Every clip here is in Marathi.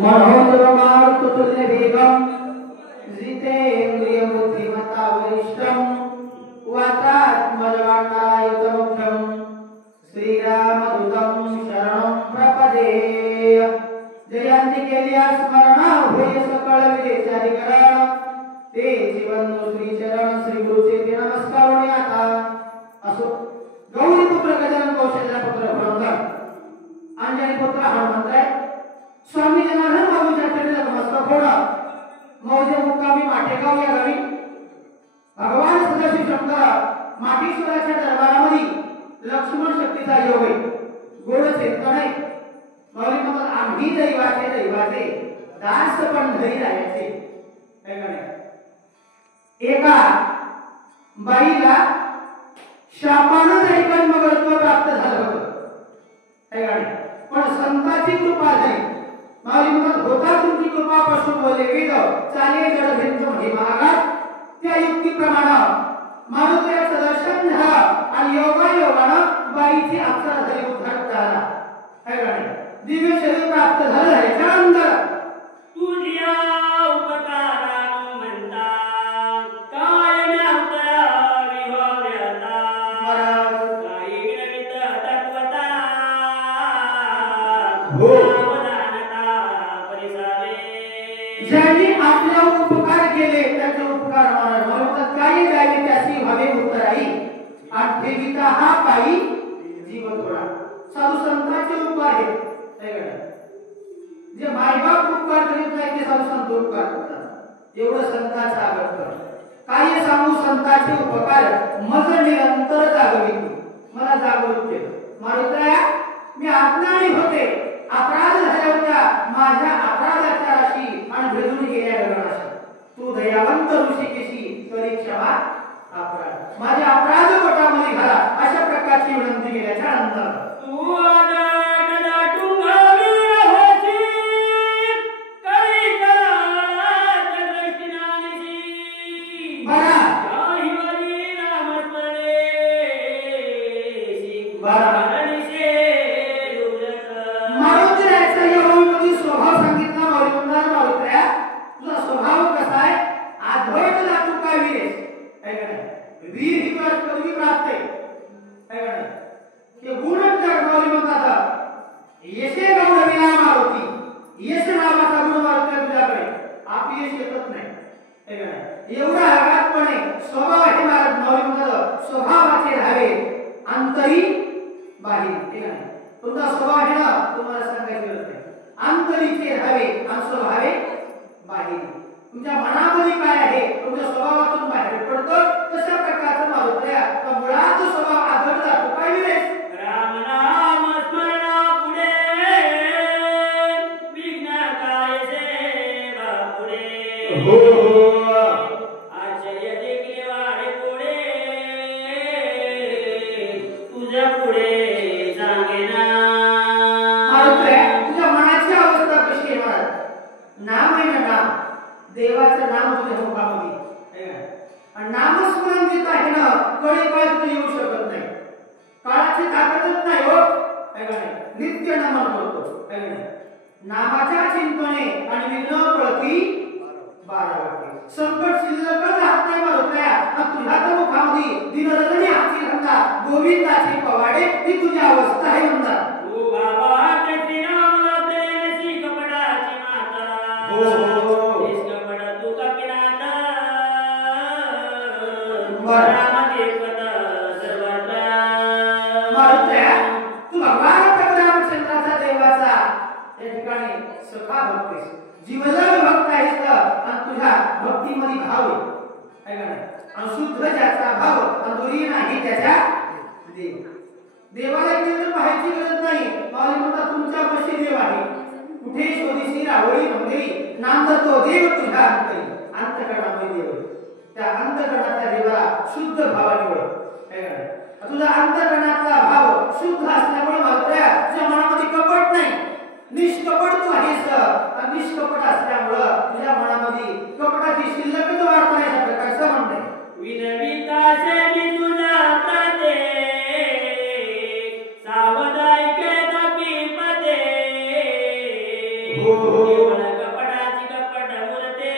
मनोधर्मार्थतुल्य वेगम जितेंद्रिय बुद्धिमत्ता वरिष्ठम वातात्मजवान्नायुतमुख्यम श्रीरामदूतं शरणं प्रपदे। जयंती केलिया स्मरण होय सकळ विचारिकरण ते जीवन श्री चरण श्री गुरुचे नमस्कार आता असो। गौरी पुत्र गजानन कौशल्य पुत्र पुरंदर अंजनी पुत्र हनुमंतराय स्वामी जनार्दन बाबूच्या चरणी नमस्कार होणं मौजे मुक्कामी माटेगाव या गावी भगवान सदाशिव शंकर माटेश्वराच्या दरबारामध्ये लक्ष्मण शक्तीचा योग आहे। गोड चेतने मौली मग आम्ही दैवाचे दास पण घरी राहायचे। एका बाईला शापानं दैवमगत्व प्राप्त झालं होतं पण संतांची कृपा झाली। मौली मग होता तुमची कृपा पासून बोले वेद चाले जड भिंतो हे महागात त्या युक्तीप्रमाणे मारुतीचं दर्शन झालं आणि योगायोगानं बाईची अप्सरा झाली उद्धार झाला। दिव्य शरीर प्राप्त झालं ह्याच्यानंतर तुझ्या उपकारानं म्हणता काय नव्हता विभाव्याता काही गणित तत्वता वदानता परिसारे। ज्यांनी आपल्या उपकार केले त्याचे उपकार म्हणतात काही द्यावे त्याची भावे उत्तराई आणि ठेविता हा पायी जीव थोडा। साधू संतांचे उपकार आहेत जे मायबाप उपकार करीत नाही ते साधू संत उपकार करतात। एवढं संतांचं आगमन काय सांगू संतांचे उपकार मज निरंतर जागवित मला जागृत केलं। मारुतया मी अज्ञानी होते अपराध झाल्या होत्या माझ्या अपराधाच्या राशी आणि भेदून गेल्या गगनाशी तू दयावंत ऋषिकेशी करी क्षमा अपराध माझ्या अपराध पोटामध्ये घाला अशा प्रकारची विनंती केल्याच्या नंतर तू आदडा टुंगावी होती करिता जगष्टिनानिशी बरा काही वरी नामस्मरणेशी बरा हरणिशे उजट। मारुतीचा योगामध्ये स्वभाव सांगितला मारुतीया तुझा स्वभाव कसा आहे आधोट जातो काय वीरेश वीर ही पदवी प्राप्त आहे ते गुणच जगमावली म्हणतात येसे गौरविला मारुती येस नावाचा गुण मारुती तुझ्याकडे अपयश येतच नाही एवढा आघातपणे स्वभाव आहे मारुती म्हणतात स्वभावाचे राहावे अंतरी बाहेर तुमचा स्वभाव आहे ना तुम्हाला सांगायची गरज नाही अंतरीचे राहावे आणि स्वभावे बाहेर तुमच्या मनामध्ये काय आहे तुमच्या स्वभावातून बाहेर पडतो तशा प्रकारचं मारुतीया मुळात स्वभाव आदर जातो काय विरेश राम नाम स्मरणा पुढे विघ्न काय सेवा पुढे आश्चर्य देखील वाढे पुढे तुझ्या पुढे सांगेना। मारुतीया तुझ्या मनाची अवस्था कशी आहे महाराज नाम आहे ना नाम देवाचं नाम तुझ्या मुखामध्ये आणि नामस्मरण जे आहे ना कळे काय तुला येऊ शकत नाही काळाची ताकदच नाही हो नित्य नमन करतो नामाच्या चिंतने आणि विघ्न प्रती 12 वाक्य संकट शिल्लक राहत नाही मारुतीया तुझ्या तर मुखामध्ये दिनरजनी हाती घंटा गोविंदाची पवाडे ही तुझी अवस्था आहे म्हणतात तू बाबा श्री रामला प्रेमसी कपडाची माता इस कपड तू कपिनाथा राम देवत सर्वत्र। मारुतीया तू भगवान रामचंद्राचा देवाचा या ठिकाणी सखा भक्त आहेस जीवलग भक्त आहेस आणि तुझ्या भक्तीमध्ये भाव आहे आणि शुद्ध ज्याचा भाव अधुरी नाही त्याच्या देव देवाला केवळ पाहायची गरज नाही माऊली म्हणतात तुमच्या पशी देव आहे कुठे शोधीशी रावळी मंदिरी नांद तो देव तुझ्या अंतरी अंतकरणामध्ये देव त्या अंतकरणाच्या देवाला शुद्ध भावाने ओळख तुझा अंतकरणातला भाव शुद्ध असल्यामुळे मारुतीया तुझ्या मनामध्ये कपट नाही निष्कपट तू आहेस आणि निष्कपट असल्यामुळे तुझ्या मनामध्ये कपटाची शिल्लकच वाढत नाही अशा प्रकारचं म्हणणं विनविताचे मी तुझा प्राते सावधाई के तपी पदे केवळ कपटाची कपट बोलते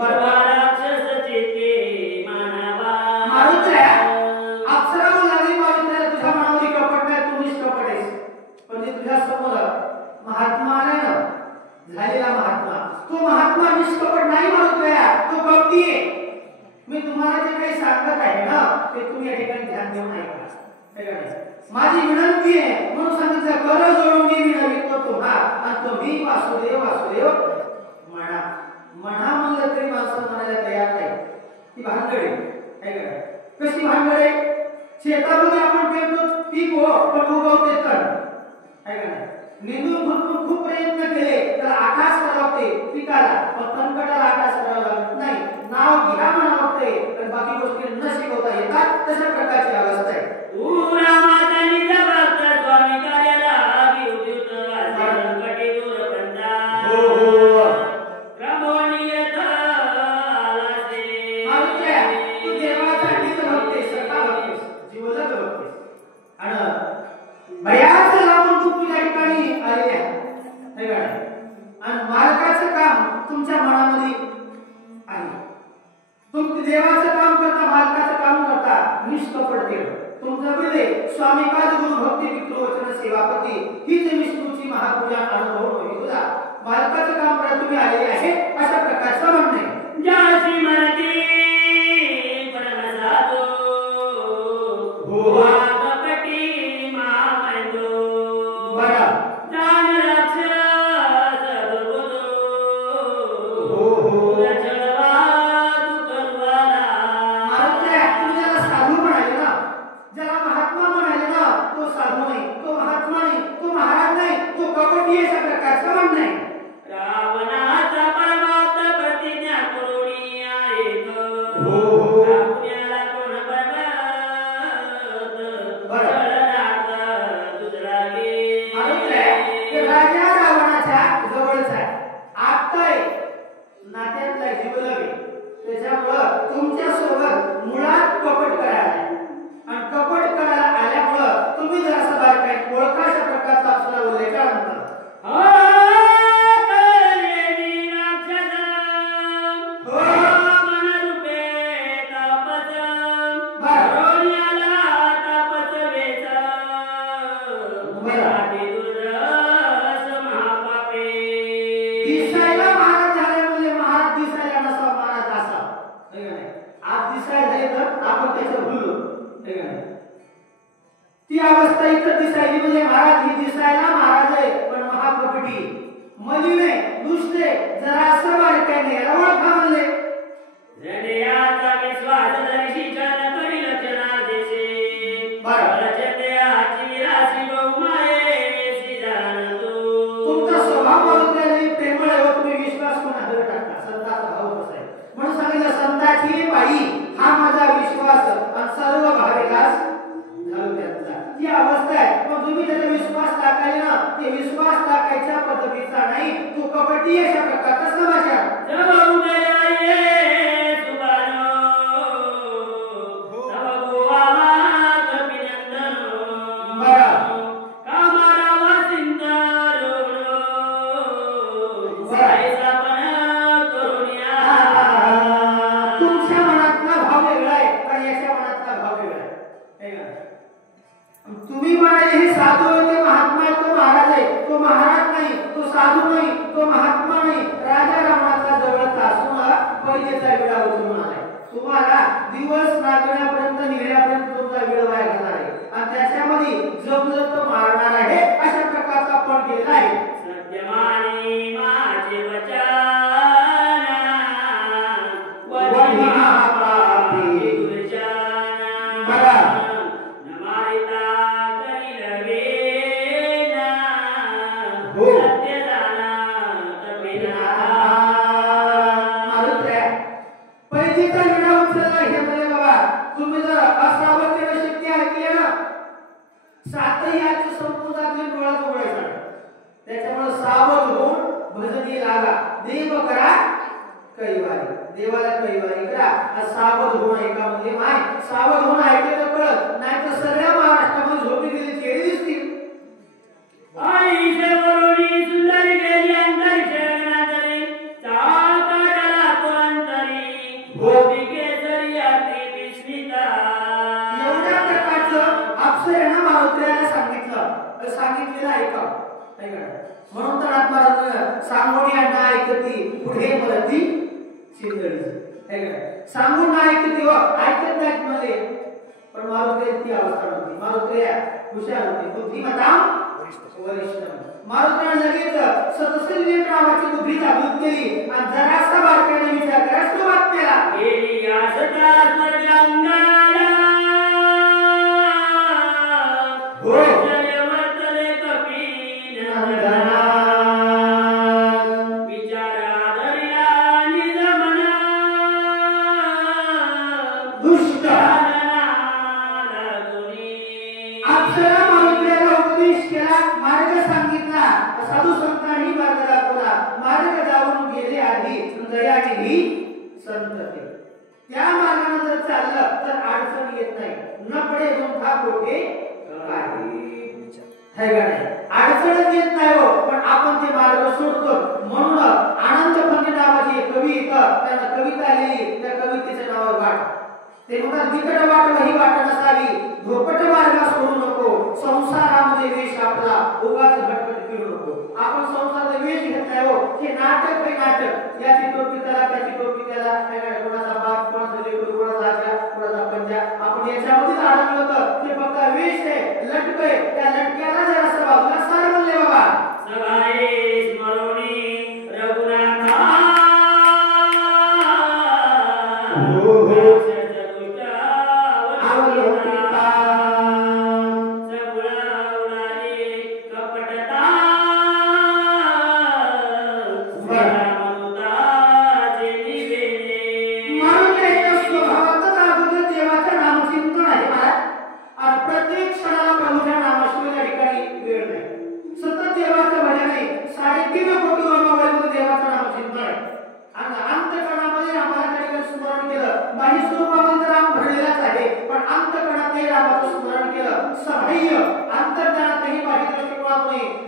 राक्षस चेते मानवा मारुत्या अप्सरा लागली मारुत्या तुझ्या मनामध्ये कपट नाही तू निष्कपट आहेस पण ते तुझ्या समोर महात्मा नाही ना झालेला महात्मा तो महात्मा निष्कपट नाही मारुत्या तो भक्ती आहे मी तुम्हाला जे काही सांगत आहे ना ते तुम्ही या ठिकाणी ध्यान देऊन ऐका माझी विनंती आहे म्हणून सांगितलं कर जोडून मी विनवितो तुम्हा आणि तुम्ही वासुदेव वासुदेव म्हणा म्हणा म्हणलं तरी माणसं म्हणायला तयार नाही ती भानगड आहे कशी भानगड आहे शेतामध्ये आपण पेरतो पीक हो पण उगवते तर निंदून भरपूर खूप प्रयत्न केले तर आकाश करावं लागते पिकाला पण तणकटाला आकाश करावं लागत नाही नाव घ्या म्हणावं लागते पण बाकी गोष्टी न शिकवता येतात तशा प्रकारची अवस्था आहे स्वामी कार्याला विद्युत कटे दूर बंदा क्रमोनियत आलासे मारुत्या तू देवासाठीच भक्ती सखा भक्ती जीवलग भक्ती आणि बऱ्याच लांबून तू तुझ्या ठिकाणी आलेले आहे आणि मालकाचं काम तुमच्या मनामध्ये आहे तुम्ही देवाचं काम करता मालकाचं काम करता निष्कपट देव तुमचं विले स्वामी पाद गुरु भक्ती पितृ वचन सेवापती हीच विष्णूची महापूजा अनुभव होईल तुला मालकाचं काम करत तुम्ही आलेले आहे अशा प्रकारचं म्हणणे ज्याची मरती परमसाधो कपटी मामंदो बरा जान राक्षस बरोबरो चढवा दुकरवाला मारुत्या तुम्ही ज्याला साधू म्हणाले ना ज्याला महात्मा म्हणाले ना तो साधू नाही तो महात्मा नाही तो महाराज नाही तो कपटी अशा प्रकारचा म्हणणं आहे रावणाचा परमार्थ प्रतिज्ञा करुणी एक पुण्याला कोण बरबाद दुसरा गे राजा रावणाच्या जवळच आहे आत्ताय नात्यातला जीवलग आहे त्याच्यामुळं तुमच्या सोबत मुळात कपट करायला आणि कपट करायला आल्यामुळं तुम्ही जर असं बारकाय ओळखाशा प्रकारचा आपला उल्लेख म्हणतात दिसायला महाराज झाले म्हणजे महाराज दिसायला नसा महाराज असा आज दिसायला झाले तर आपण त्याच्यावर भुललो ती अवस्था इथं दिसायली म्हणजे महाराज ही दिसायला महाराज आहे पण महाकपटी मलिने दुसरे जरा असं बारकाय नाही याला ओळखा म्हणले जनेयाचा विश्वास धरिशी जन करी लक्षणा देशे रचनेयाची विरासी बहुमाये सी जाणतो तुमचा स्वभाव बदललेली प्रेमळ आहे तुम्ही विश्वास कोणावर टाकता संताचा भाव कसा आहे म्हणून सांगितलं संताची बाई हा माझा विश्वास आणि सर्व भाविकास घालू द्यायचा ही अवस्था आहे पण तुम्ही त्याचा विश्वास टाकायला ना ते विश्वास टाकायच्या पद्धतीचा नाही तो कपटी अशा प्रकारचा समाचार जब उदयाये सुबानो तब गोवाला कपिनंदन बरा कामारावा सिंदरो सायसा पण करुणिया तुमच्या मनातला भाव वेगळा आहे पण याच्या मनातला भाव वेगळा आहे तुम्ही म्हणाले हे साधू आहे ते महात्मा आहे तो महाराज आहे तो महाराज नाही तो साधू नाही तो महात्मा नाही राजा रावणाचा जवळचा असून पहिलेचा विडा उचलून आलाय तुम्हाला दिवस लागण्यापर्यंत निघण्यापर्यंत तुमचा वेळ वाया घालणार आहे आणि त्याच्यामध्ये जमलं तर मारणार आहे अशा प्रकारचा पण केलेला आहे सत्यमानी माझे वचन वही महापापी दुर्जन बरा नमारिता करील वेना हो सत्य जाना कपिना मारुत्या पैजेचा विडा उचलला हे म्हणजे बाबा तुम्ही जर असावत्य शक्ती ऐकली ना सातही आजचे संपूर्णातले डोळ्यात उघडायचा त्याच्यामुळे सावध होऊन भजनी लागा देव करा कैवारी देवाला कैवारी करा सावध होऊन ऐका म्हणजे माय सावध होऊन ऐकलं कळत नाही तर सगळ्या महाराष्ट्रामध्ये झोपी गेली केळी दिसतील आई देवरुणी सांगितलेलं ऐकावं. म्हणून तर आत्माराम सांगून यांना ऐकती पुढे मरती चिंतळी. सांगून ना ऐकती हो, ऐकत नाहीत मध्ये. पण मारुती ती अवस्था नव्हती. मारुती हुशार होती, बुद्धिमत्ता वरिष्ठ. मारुतीने लगेच सतसल्ली नावाची बुद्धी जागृत केली आणि जरासा बारकाईने विचार करायला सुरुवात केला. गेली आसटा स्वर्गांगाला हो जयवतले कपील नंदना विचारा धरिया निजमना दुष्ट अक्षरा मारुतीला उपदेश केला, मार्ग सांगितला. साधू संतांनी मार्ग दाखवला. मार्ग जाऊन गेले आधी दयानिधी संत ते. त्या मार्गाने जर चाललं तर अडचण येत नाही. न पडे दुःखा कोठे अडचण येत नाही हो. पण आपण ते मार्ग सोडतो. म्हणून आनंद पंडित नावाची कवी त्यानं कविता लिहिली. त्या कवितेचं नाव आहे वाट. ते म्हणतात तिकड वाट वही वाट नसावी, धोपट मार्ग सोडू नको, संसारामध्ये वेश आपला उगाच भटकट फिरू नको. आपण संसारात वेश घेतलाय हो, हे नाटक आहे नाटक. याची टोपी त्याला, त्याची टोपी त्याला, कोणाचा बाप, कोणाचा लेकरू, कोणाचा आजा, कोणाचा पंजा. आपण याच्यामध्येच अडकलो तर ते फक्त वेश आहे, लटक आहे. त्या लटक्याला जर असं बाजूला सार म्हणले बाबा सभाये स्मरोणी रघुनाथा. हो हो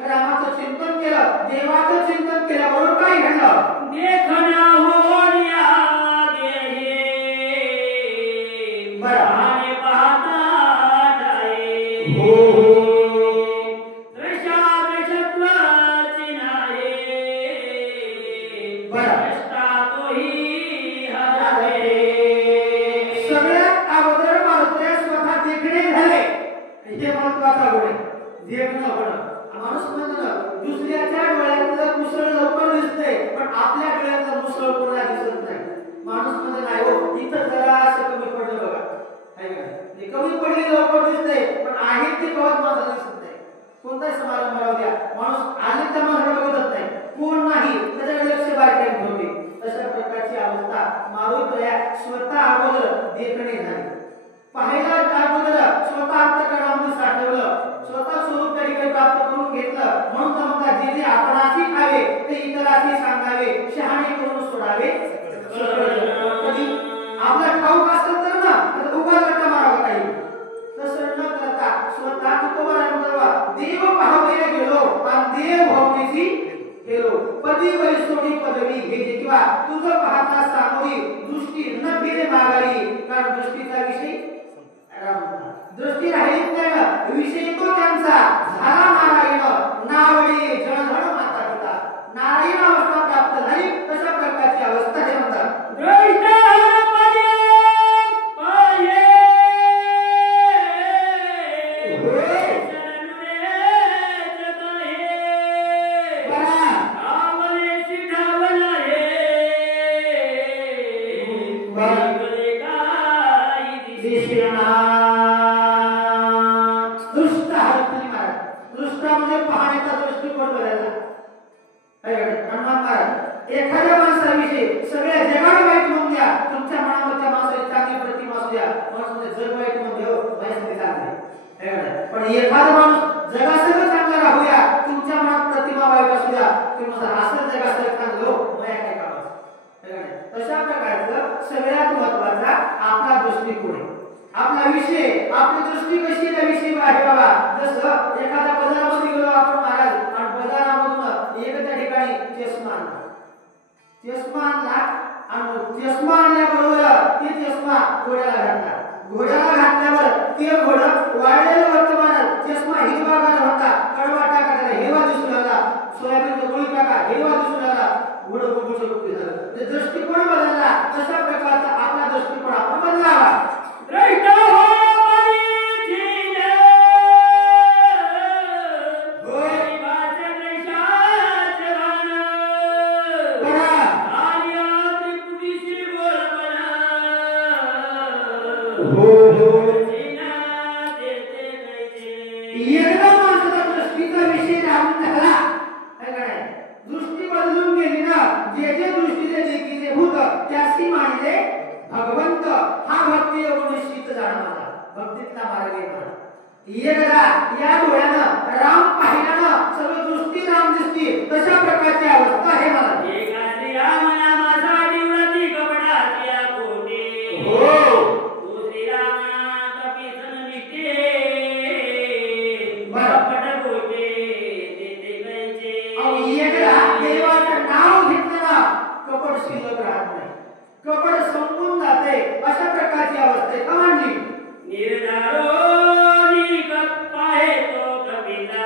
रामाचं चिंतन केलं, देवाचं चिंतन केलं. म्हणून काय घडलं? देखना होनिया गेले बराने पाहता जाए. हो दृशादृशत्वाची नाही दृष्टा तोही हरले. सगळ्यात अगोदर मारुतीला स्वतः देखणे झाले. हे महत्वाचा गुण आहे, देखणं होणं. माणूस म्हणतो दुसऱ्याच्या डोळ्यातलं मुसळ लवकर दिसते, पण आपल्या डोळ्यातलं मुसळ कोणाला दिसत नाही. माणूस म्हणजे नाही हो, इथं जरा असं कमी पडलं बघा, आहे का नाही? कमी पडली लवकर दिसते, पण आहे ते कवच माणसाला दिसत नाही. कोणताही समारंभ राहू द्या, माणूस आले तर माणसाला बघत नाही, कोण नाही त्याच्याकडे लक्ष बाहेर ठेवते. तशा प्रकारची अवस्था मारुतीला स्वतः अगोदर देखणे झाली. पाहायला अगोदर स्वतः अंतःकरणामध्ये साठवलं, स्वतः स्वरूप त्या ठिकाणी प्राप्त करून घेतलं. म्हणून तर म्हणतात जे जे आपणाशी खावे ते इतराशी सांगावे, शहाणे करून सोडावे. कधी आपला ठाऊक असेल तर ना तर उगा गट्टा मारावा काही. तसं न करता स्वतः तुकोबा देव पाहावया गेलो आणि देव भावनेची गेलो. पदी वैसोडी पदवी घे किंवा तुझं पाहता सामोरी दृष्टी न फिरे माघारी. कारण दृष्टीचा विषय दृष्टी राहिलीच नाही ना, विषय तो त्यांचा झाला नारायण. नावडी जळधळ माता पिता नारायण अवस्था प्राप्त झाली. तशा प्रकारची अवस्था हे म्हणतात. एखाद्या माणसाविषयी सगळ्या जगाला वाईट म्हणून द्या, तुमच्या मनामध्ये माणसाची चांगली प्रतिमा असू द्या. माणसाचे जग वाईट म्हणून देव माझ्यासाठी चांगले. पण एखादा माणूस जगासह चांगला राहूया, तुमच्या मनात प्रतिमा वाईट असू द्या, तुम्ही असं जगासह चांगलं माझ्या काय काम. तशा प्रकारचं सगळ्यात महत्वाचा आपला दृष्टिकोन आहे, आपला विषय. आपली दृष्टी कशी त्या विषयी आहे बाबा. जसं एखाद्या बाजारामध्ये गेलो आपण महाराज आणि बाजारामधून एक त्या ठिकाणी चष्मा आणला आणि चष्मा आणल्याबरोबर ते चष्मा डोळ्याला घातला. घोड्याला घातल्यावर ते घोडं वाळलेलं वर्तमान चष्मा हिरवागार होता, कडवा टाका हिरवा दिसू लागला, सोयाबीनचा गोळी टाका हिरवा दिसू लागला, घोडं बघूचं रुपी झालं. ते दृष्टिकोन बदलला. तशा प्रकारचा आपला दृष्टिकोन आपण बदलावा. एकदा माणसाचा दृष्टीचा विषय जाणून झाला दृष्टी बदलून गेली ना, जे जे दृष्टीचे देखील भूत त्यासी मानले भगवंत. हा भक्ती योग निश्चित जाणला. भक्तीतला मार्ग आहे. एकदा या डोळ्यानं राम पाहिल्यानं सर्व दृष्टी राम दिसती. तशा प्रकारची अवस्था आहे मला. कपड संपून जाते. अशा प्रकारची अवस्था आहे. कमांडली निर्धारोनी कप्पाहे तो कपिता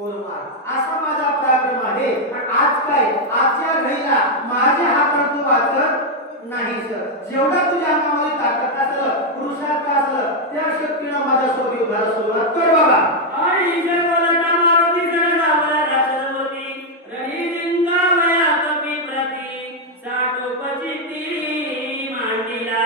कोरमार असा माझा पराक्रम आहे. पण आज काय आजच्या घडीला माझ्या हातात तू वाचत नाही सर. जेवढा तुझ्या अंगामध्ये ताकद असेल पुरुषार्थ असेल त्या शक्तीनं माझ्या सोबत उभारायला सुरुवात कर बाबा. आई जय बोलता मारुती सरदावला राष्ट्रपती रणी लिंगावया कपी प्रती साठोपचिती मांडिला.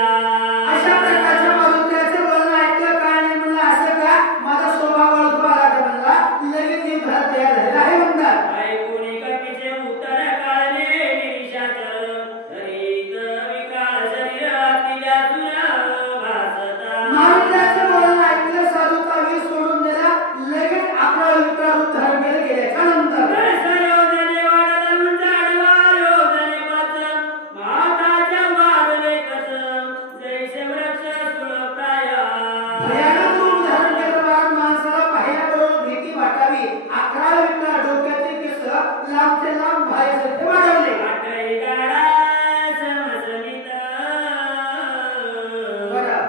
अशा प्रकारच्या मारुतीचे बोलणं ऐकलं काय नाही म्हणलं असं का माझा स्वभाव ओळखू आला तर म्हणला लगेच मी घरात तयार झालेला आहे म्हणतात. आई कोणी कपीचे उत्तर काढले निशाचर धरीत विकाळ शरीरातिल्या तुला भासता. मारुतीचे बोलणं ऐकलं साधूचा वीर सोडून दिला लगेच आपला विकार धारण केले गेल्याच्या नंतर भयानक रूप धारण केलं. माणसाला पाहिल्याबरोबर भीती वाटावी. 11 विकार डोक्याचे केस लांबचे लांब भाईसारखे वाढवले. बरं.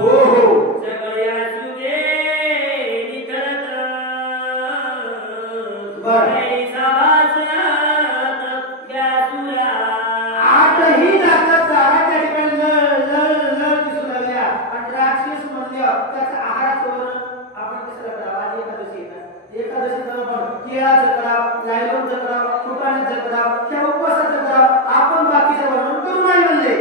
हो हो आठही जातात चारा त्या ठिकाणी लळ दिसू लागल्या. आणि राक्षस म्हणलं त्याचा आहाराचं वर्ण आपण कसं करावं. आज एकादशीचं पण केळाचं करावं, लायलोनचं करावं, फुटाण्याचं करावं, त्या उपवासाचं करावं. आपण बाकीचं वर्णन करू नाही म्हणले.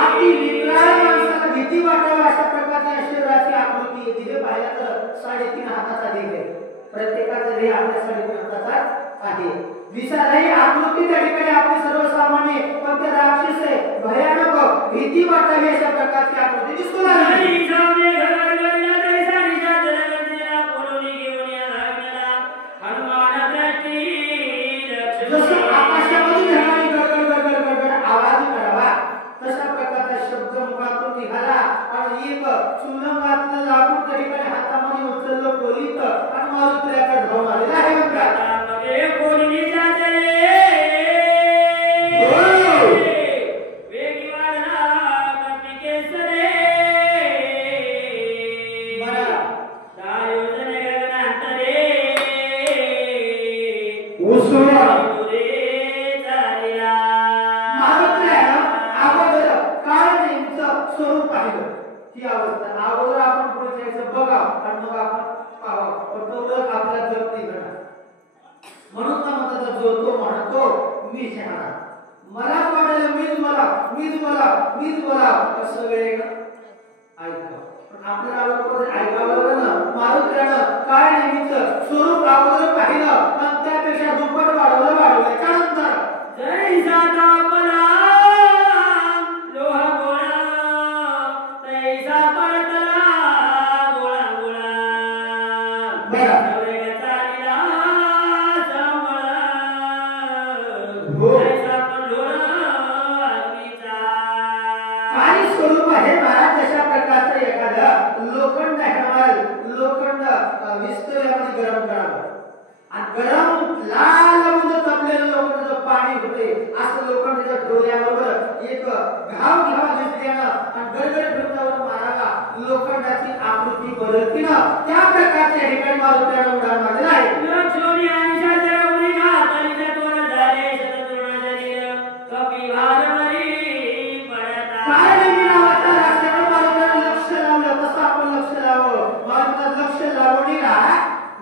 अति विकराळ माणसाला भीती वाटावी अशा प्रकारच्या शरीराची आकृती दिवे पाहिला तर 3.5 हाताचा देह आहे. प्रत्येकाचा देह आपल्या 3.5 हाताचा आहे. विशालही आकृती त्या ठिकाणी आपली सर्वसामान्य पण ते राक्षस आहे. भयानक भीती वाटावी अशा प्रकारची आकृती दिसू लागली. जसं आकाशामधून ढगाने गडगड आवाज करावा तशा प्रकारचा शब्द मुखातून निघाला. आणि एक चुलंगातलं लाकूड त्या ठिकाणी हातामध्ये उचललं कोलीत आणि मारुतीकडे धावून आलेला आहे म्हणतात. स्वरूप पाहिलं ही अवस्था अगोदर आपण पुढे जायचं बघा आणि मग आपण पाहावं. पण तेवढं आपल्या जग नाही घडणार. म्हणून ना म्हणतात जो तो म्हणतो मी शहाणा मला वाटलं मीच मला असं वेळ ऐकलं. पण आपल्याला अगोदर ऐकावं ना मारुतीनं काय नेहमीच स्वरूप अगोदर पाहिलं आणि त्यापेक्षा दुप्पट वाढवलं त्यानंतर जय साता स्वरूप आहे महाराज. तशा प्रकारचं एखादं लोखंड विस्तव्यामध्ये गरम करावं आणि गरम लाल तपलेलं लोखंडाचं पाणी होते असं लोखंडाच्या डोळ्याबरोबर एक घाव घ्यावा घेतल्यानं आणि गडगड फिरतावर मारावा. लोखंडाची आकृती बदलती ना त्या प्रकारच्या ठिकाणी मारुतीला उडान मारलेला आहे.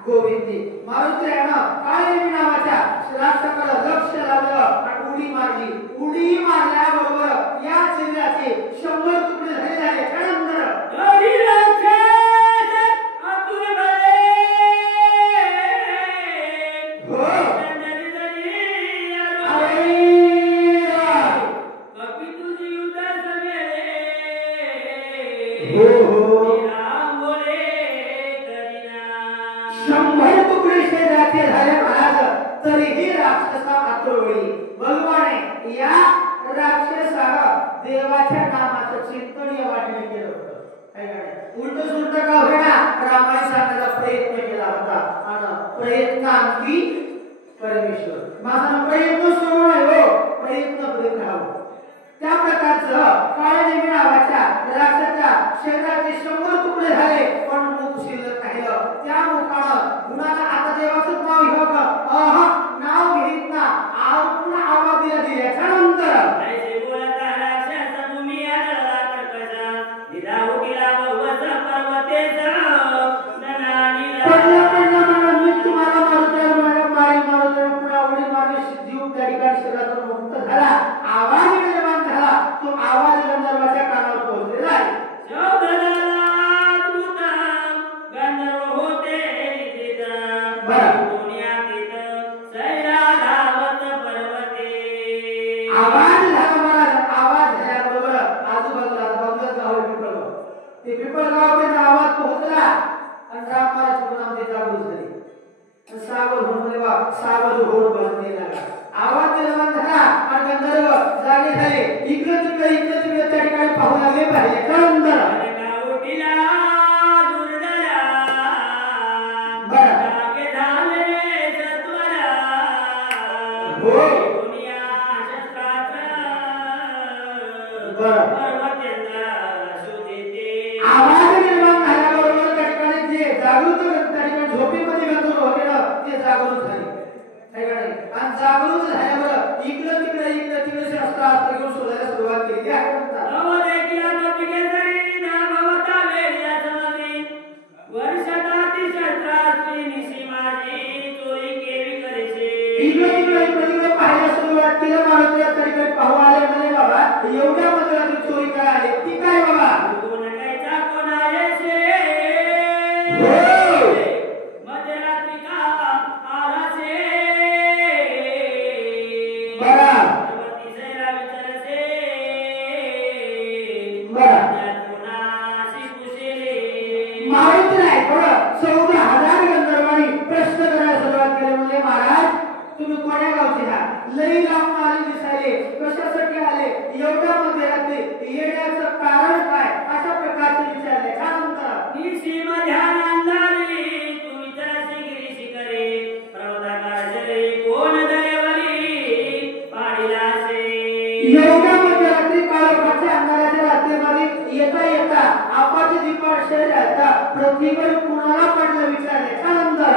गोविंदी मारुतीनं काळेजी नावाच्या राष्ट्राकडे लक्ष लावलं आणि उडी मारली. उडी मारल्याबरोबर या जिल्ह्याचे 100 तुकडे झाले. त्यानंतर तरीही राक्षसा आतुरवळी बलवाने या राक्षसाला देवाच्या नामाचं चिंतनीय वाटणे केलं होतं. उलट सुलट का होईना रामायण सांगण्याचा प्रयत्न केला होता आणि प्रयत्नांती परमेश्वर माझा प्रयत्न सुरू आहे हो, प्रयत्न करीत राहावं. त्या प्रकारचं काळनेमी नावाच्या राक्षसाच्या शरीराचे 100 तुकडे झाले, पण मुख शिल्लक राहिलं. त्या मुखानं गुणाला आता देवाचं नाव घ्यावं का? नाव घेत ना पुन्हा आवाज दिला दिल्याच्या नंतर ऐसे बोलता राक्षस भूमी आदळला कर्कश, दिला उठिला बहुवच पर्वतेचा ननानीला. पडलं मी तुम्हाला मारू पुन्हा उडी मारून जीव त्या ठिकाणी शरीरातून मुक्त झाला. आवाज निर्माण झाला, तो आवाज गंधर्वाच्या कानावर पोहोचलेला आहे. गंधर्व होते आवाज झाला महाराज. आवाज झाल्याबरोबर आजूबाजूला गाव पिपळगाव, ते पिपळगावपर्यंत आवाज पोहोचला आणि राम महाराज पुन्हा ते जागृत झाले. सावध होऊन सावध होऊन बसणे लागला. आवाज निर्माण झाला आणि गंधर्व जागे झाले. इकडे तिकडे त्या ठिकाणी पाहू लागले पाहिजे गंधर्व. आवाज निर्माण झाल्याबरोबर त्या ठिकाणी जे जागृत त्या ठिकाणी झोपेमध्ये गंधर्व होते ना, ते जागृत झाले. आणि जागृत झाल्यावर इकडे तिकडे शस्त्रास्त्र घेऊन शोधायला सुरुवात केली आहे. इकडे पाहायला सुरुवात केलं. माणूस त्या ठिकाणी पाहू आले म्हणे बाबा एवढ्या मंदिराची चोरी काय आहे ती काय बाबा? लई लांब आले दिसायले, कशासाठी आले, एवढ्या मंदिरात येण्याचं कारण काय, अशा प्रकारचे विचारले. त्यानंतर एवढ्या मंदिरातली काळोखाच्या अंधाराच्या रात्रीमध्ये येता येता आपाच्या दीपात शरीराचा पृथ्वीवर कुणाला पडलं विचारले. त्यानंतर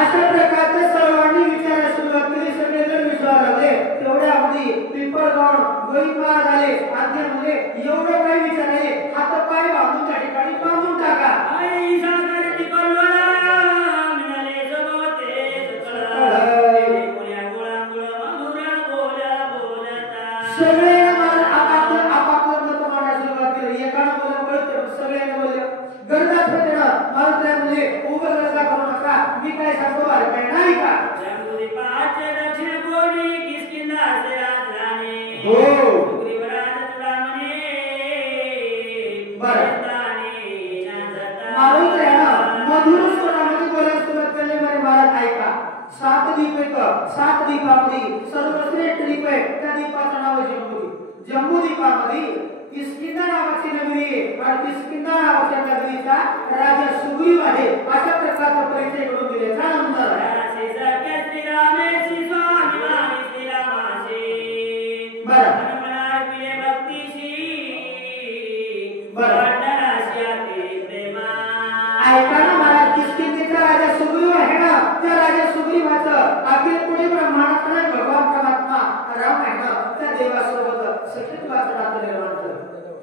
अशा प्रकारचे सर्वांनी विचारायला सुरुवात केली. सगळेजण विचारू लागले. तेवढ्यामध्ये पिंपळगाव गोविंदराव झाले. आज्ञा म्हणजे एवढं काही विचारायले, हात पाय बांधून त्या ठिकाणी बांधून टाका. सगळे आपापलं मत मांडायला सुरुवात केली. एकानं बोललं कळतं, सगळ्यांनी बोलले गरजा फेडणं मला म्हणजे उभं गरजा करू नका, मी काय सांगतो अरे काय नाही का? मधुर स्वरामध्ये बोलायला सुरुवात केली. म्हणे महाराज ऐका, 7 दीप आहेत. 7 दीपामध्ये सर्वश्रेष्ठ दीप आहे, त्या दीपाचं नाव आहे जम्बूदीप. जम्बूदीपामध्ये किष्किंधा नावाची नगरी आहे आणि किष्किंधा नावाच्या नगरीचा राजा सुग्रीव आहे. अशा प्रकारचा परिचय करून दिले. त्यानंतर ऐकाना महाराज, किष्किंधेचा राजा सुग्रीव आहे ना, त्या राजा सुग्रीवाचं अखिल पुढे ब्रह्मांडात भगवान परमात्मा राम आहे ना, त्या देवासोबत सख्यत्वाचं नातं निर्माण झालं.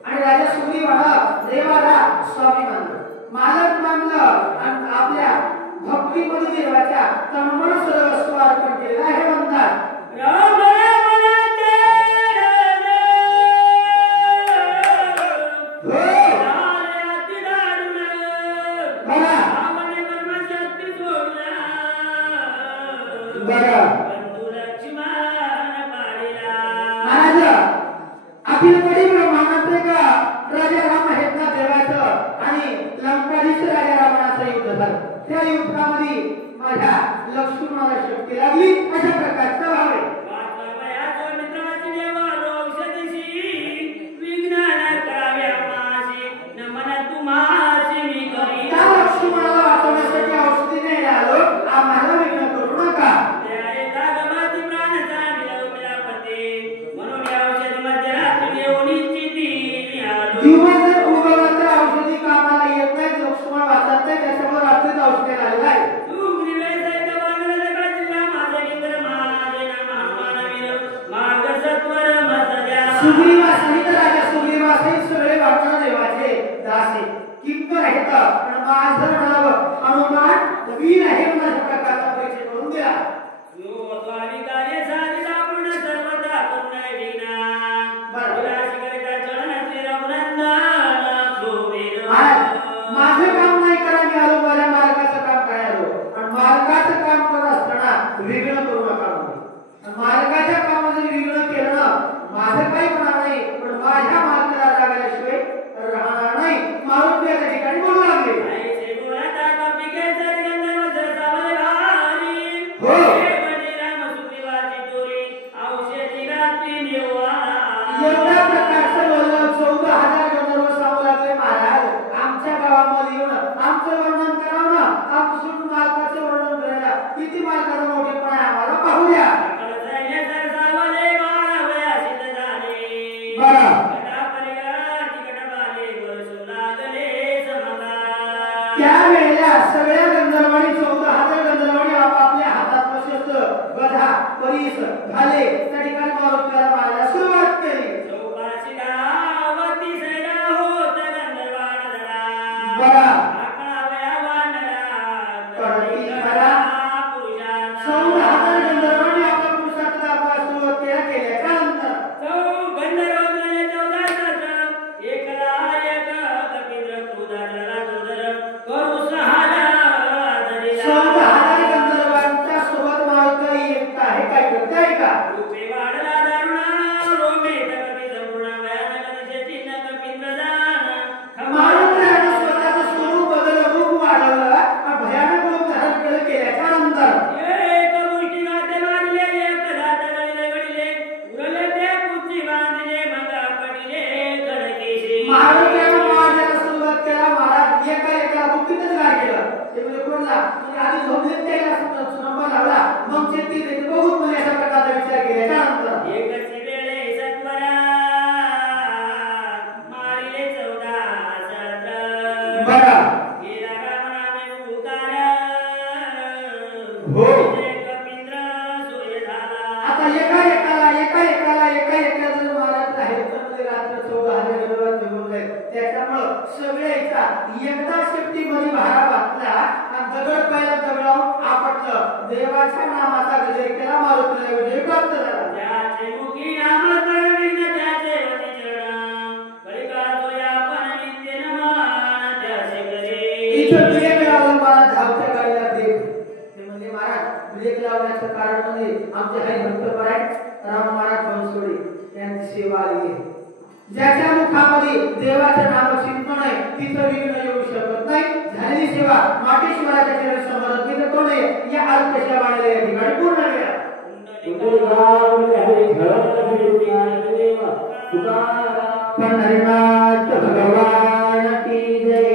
आणि राजा सुग्रीव हा देवाला स्वामी मानलं, मालक मानलं आणि आपल्या भक्तीमध्ये देवाच्या तन्मन सर्वस्व अर्पण केलेलं आहे. म्हणतात अखिल पडी ब्रह्मांडाचे का राजा राम आहेत ना देवाचं, आणि लंकाधीश राजा रावणाचं युद्ध झालं. त्या युद्धामध्ये माझ्या लक्ष्मणाला शक्ती लागली अशा प्रकारचा भाव आहे. त्या लक्ष्मणाला वाचवण्यासाठी औषधी न्यायला आलो, आम्हाला विघ्न करू नका. जीवन जर उगवला तर औषधी कामाला येत नाही, लक्ष्मण वाचत नाही, त्याच्यामुळे रात्रीच औषधी आलेलं आहे. सुग्रीवासहित राजा सुग्रीवासहित सगळे वाटणार देवाचे दासी किंकर आहेत, पण माझं नाव हनुमान वीर आहे म्हणून प्रकारचा परिचय करून दिला. माझं काम नाही करायला आलो, माझ्या मालकाचं काम करायला आलो, आणि मालकाचं काम करत असताना विघ्न करू नका. मालकाच्या कामात जर विघ्न केलं ना, माझं काही होणार नाही, पण माझ्या मालकाला लागल्याशिवाय राहणार नाही. मारुती या ठिकाणी बोलू लागले. एवढ्या प्रकारचं बोललं 14,000 गंधर्व सांगू लागले, महाराज आमच्या गावामध्ये येऊन आमचं वर्णन करावं ना, आमचं मालकाचं वर्णन करायला किती मालकाचं मोठेपण आहे आम्हाला पाहू द्या. त्यावेळेला सगळ्या गंधर्वांनी 14,000 गंधर्वांनी आपापल्या हातात शस्त्र गदा परीस घाले त्या ठिकाणी मारुतीला मारायला सुरुवात केली. बघा 14,000 गंधर्वांनी आपल्या पुरुषातला अभ्यास सुरुवात केल्याच्या नंतर एकदा शक्तीमध्ये भारा बांधला आणि दगड पहिला दगडावर आपटलं. देवाच्या नामाचा विजय केला, मारुतीला विजय प्राप्त झाला. इथं ब्रेक लावला, मला धावत्या गाडीला ब्रेक. ते म्हणजे महाराज ब्रेक लावण्याचं कारण म्हणजे आमचे हाय भक्तपरायण राम महाराज बनसोडे यांची सेवा आली आहे. ज्याच्या मुखामध्ये देवाचं नाम चिंतन आहे तिथं विघ्न येऊ शकत नाही. झालेली सेवा माटेश्वराच्या चरण समोर तिथं कोण आहे या अल्पशा वाण्याला या ठिकाणी पूर्ण केला. पंढरीनाथ भगवान की जय.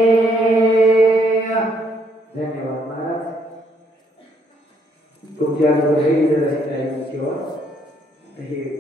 धन्यवाद महाराज. तुमच्या जर हे